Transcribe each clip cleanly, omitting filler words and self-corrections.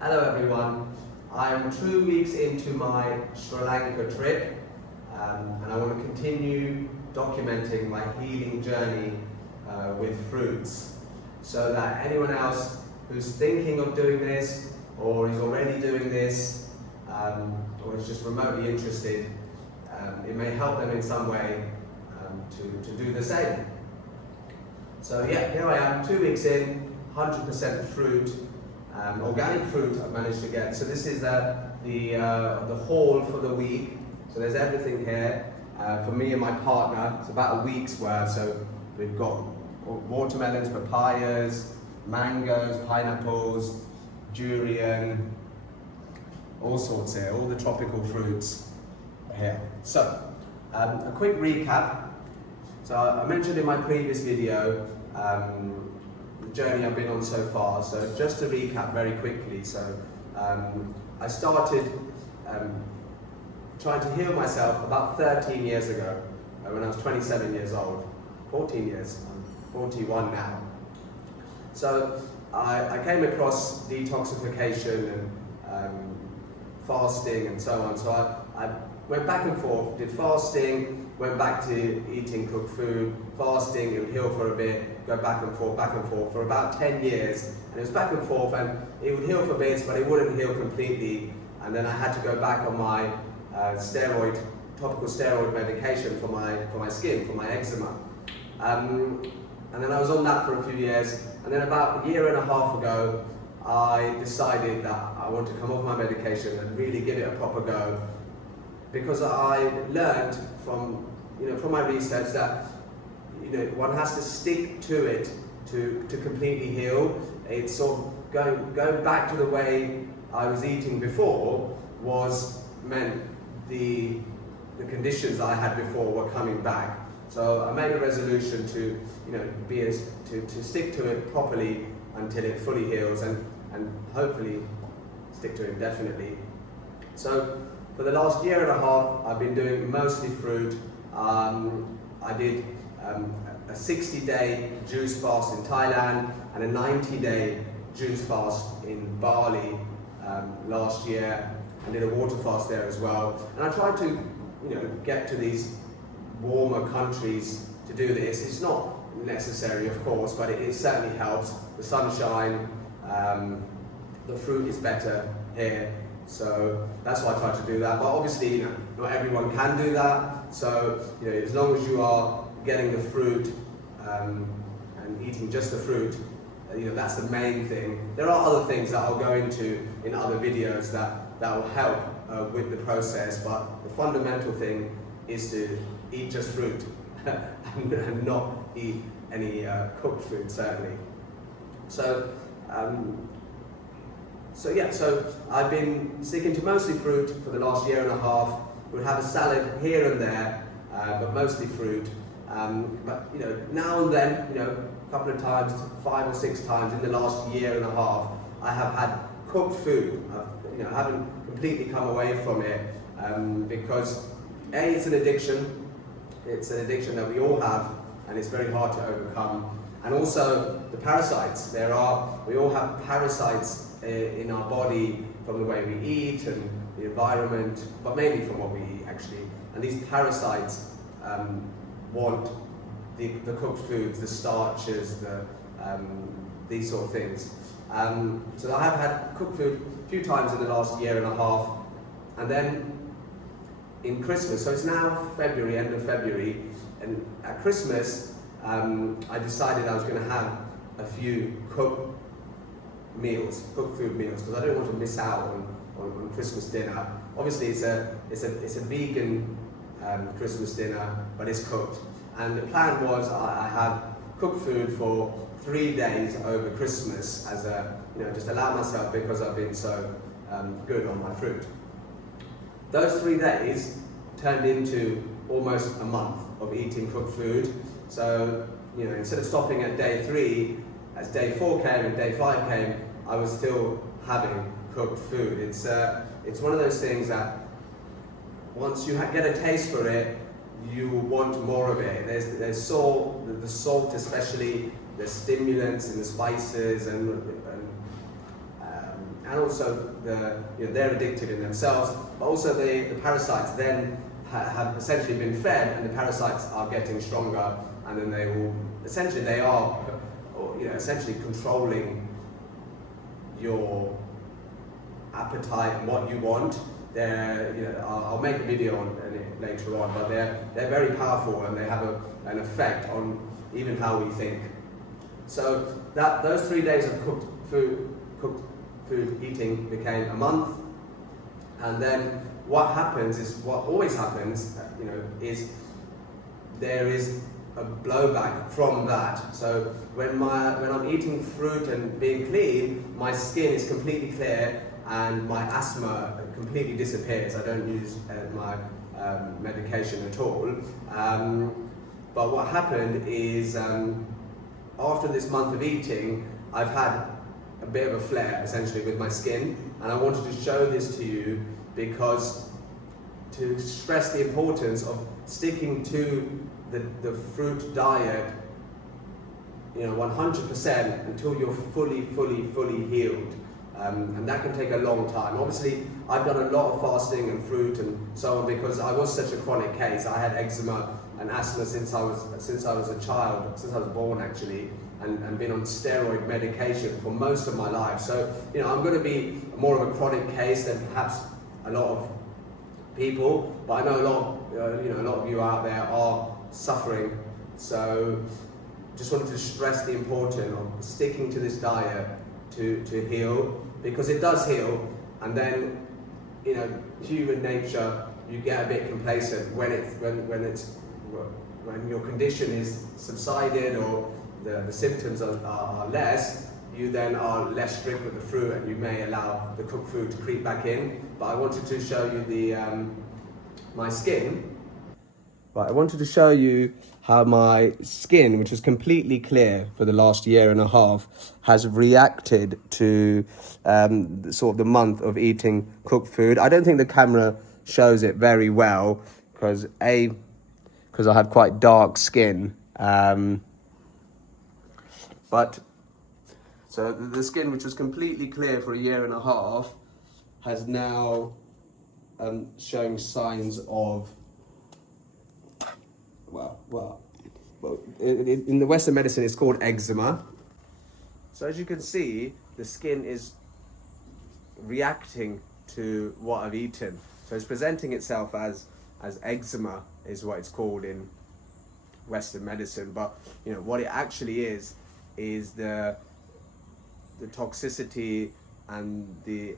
Hello everyone, I am 2 weeks into my Sri Lanka trip and I want to continue documenting my healing journey with fruits so that anyone else who's thinking of doing this or is already doing this or is just remotely interested, it may help them in some way to do the same. So yeah, here I am, 2 weeks in, 100% fruit. Organic fruit I've managed to get. So this is the haul for the week. So there's everything here for me and my partner. It's about a week's worth. So we've got watermelons, papayas, mangoes, pineapples, durian, all sorts here, all the tropical fruits here. So a quick recap. So I mentioned in my previous video the journey I've been on so far. So just to recap very quickly, so I started trying to heal myself about 13 years ago when I was 27 years old, 14 years, I'm 41 now. So I came across detoxification and fasting and so on. So I went back and forth, did fasting, went back to eating cooked food, fasting, it would heal for a bit, go back and forth for about 10 years. And it was back and forth and it would heal for bits, but it wouldn't heal completely. And then I had to go back on my topical steroid medication for my skin, for my eczema. And then I was on that for a few years. And then about a year and a half ago, I decided that I want to come off my medication and really give it a proper go. Because I learned from my research that one has to stick to it to completely heal. It's sort of going back to the way I was eating before meant the conditions I had before were coming back. So I made a resolution to to stick to it properly until it fully heals and hopefully stick to it indefinitely. So for the last year and a half, I've been doing mostly fruit. I did a 60-day juice fast in Thailand and a 90-day juice fast in Bali last year, and did a water fast there as well. And I tried to, get to these warmer countries to do this. It's not necessary, of course, but it certainly helps. The sunshine, the fruit is better here. So that's why I try to do that. But obviously, not everyone can do that. So, as long as you are getting the fruit and eating just the fruit, that's the main thing. There are other things that I'll go into in other videos that will help with the process. But the fundamental thing is to eat just fruit and not eat any cooked food, certainly. So I've been sticking to mostly fruit for the last year and a half. We'd have a salad here and there, but mostly fruit. But now and then, a couple of times, 5 or 6 times in the last year and a half, I have had cooked food. I haven't completely come away from it because A, it's an addiction. It's an addiction that we all have, and it's very hard to overcome. And also the parasites. We all have parasites in our body from the way we eat and the environment, but mainly from what we eat actually. And these parasites want the cooked foods, the starches, these sort of things. So I have had cooked food a few times in the last year and a half, and then in Christmas, so it's now February, end of February, and at Christmas I decided I was going to have a few cooked food meals, because I don't want to miss out on Christmas dinner. Obviously it's a vegan Christmas dinner, but it's cooked. And the plan was I have cooked food for 3 days over Christmas as just allow myself, because I've been so good on my fruit. Those 3 days turned into almost a month of eating cooked food. So instead of stopping at day 3, as day 4 came and day 5 came, I was still having cooked food. It's one of those things that once you get a taste for it, you want more of it. There's salt, the salt especially, there's stimulants in the spices, and also they're addicted in themselves, but also the parasites then have essentially been fed, and the parasites are getting stronger, and then they are essentially controlling your appetite and what you want. I'll make a video on it later on, but they're very powerful, and they have an effect on even how we think. So those 3 days of cooked food eating became a month, and then what always happens, is there is a blowback from that. So when I'm eating fruit and being clean, my skin is completely clear and my asthma completely disappears. I don't use my medication at all. But what happened is after this month of eating, I've had a bit of a flare essentially with my skin, and I wanted to show this to you because to stress the importance of sticking to the fruit diet 100% until you're fully healed, and that can take a long time. Obviously I've done a lot of fasting and fruit and so on because I was such a chronic case. I had eczema and asthma since I was a child, since I was born actually, and been on steroid medication for most of my life. So I'm going to be more of a chronic case than perhaps a lot of people, but I know a lot of you out there are suffering. So just wanted to stress the importance of sticking to this diet to heal, because it does heal. And then human nature, you get a bit complacent when your condition is subsided or the symptoms are less. You then are less strict with the fruit, and you may allow the cooked food to creep back in. But I wanted to show you my skin. Right, I wanted to show you how my skin, which was completely clear for the last year and a half, has reacted to sort of the month of eating cooked food. I don't think the camera shows it very well because I have quite dark skin. But so the skin, which was completely clear for a year and a half, has now showing signs of in the Western medicine it's called eczema. So as you can see, the skin is reacting to what I've eaten. So it's presenting itself as eczema is what it's called in Western medicine. But what it actually is the toxicity and the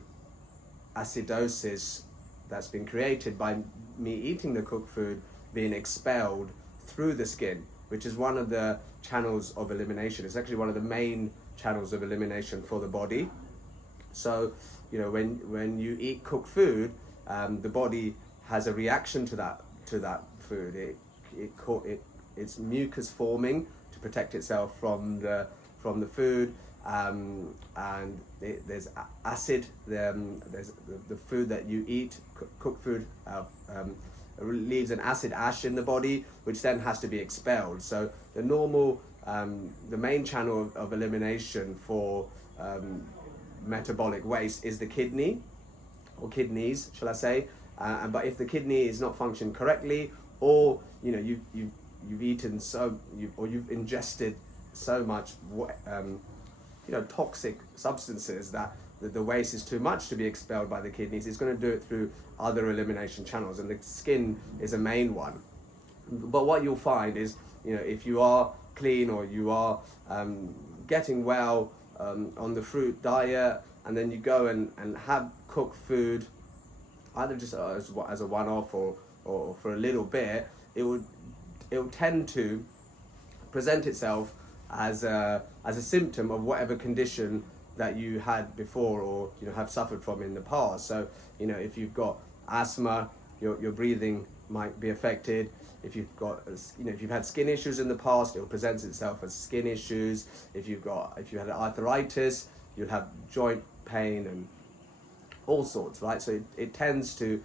acidosis that's been created by me eating the cooked food being expelled through the skin, which is one of the channels of elimination. It's actually one of the main channels of elimination for the body. So when you eat cooked food, the body has a reaction to that food. It's mucus forming to protect itself from the food, and there's acid. There's the food that you eat, cooked food, leaves an acid ash in the body, which then has to be expelled. So the main channel of elimination for metabolic waste is the kidney, or kidneys, shall I say? But if the kidney is not functioning correctly, or you've eaten you've ingested so much toxic substances that the waste is too much to be expelled by the kidneys, it's going to do it through other elimination channels, and the skin is a main one. But what you'll find is, if you are clean or you are getting well on the fruit diet, and then you go and have cooked food, either just as a one-off or for a little bit, it will tend to present itself as a symptom of whatever condition that you had before or have suffered from in the past. So if you've got asthma, your breathing might be affected. If you've got if you've had skin issues in the past, it will present itself as skin issues. If you had arthritis, you'll have joint pain and all sorts, right? So it tends to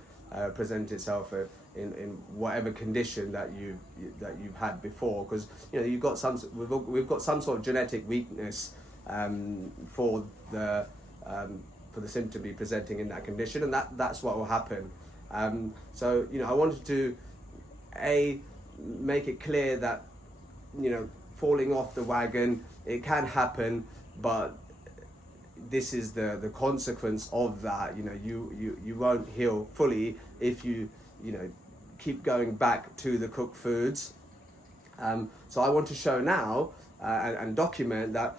present itself in whatever condition that you've had before, because we've got some sort of genetic weakness for for the symptom to be presenting in that condition, and that's what will happen. So I wanted to make it clear that falling off the wagon, it can happen, but this is the consequence of that. You won't heal fully if you keep going back to the cooked foods. So I want to show now and document that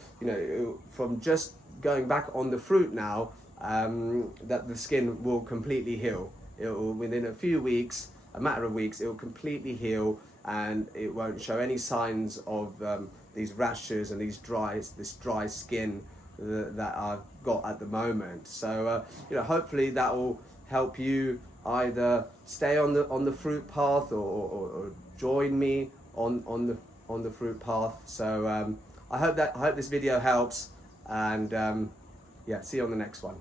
from just going back on the fruit now, that the skin will completely heal. It will, within a matter of weeks, it will completely heal, and it won't show any signs of these rashes and this dry skin that I've got at the moment. So hopefully that will help you either stay on the fruit path or join me on the fruit path. So I hope this video helps, and yeah, see you on the next one.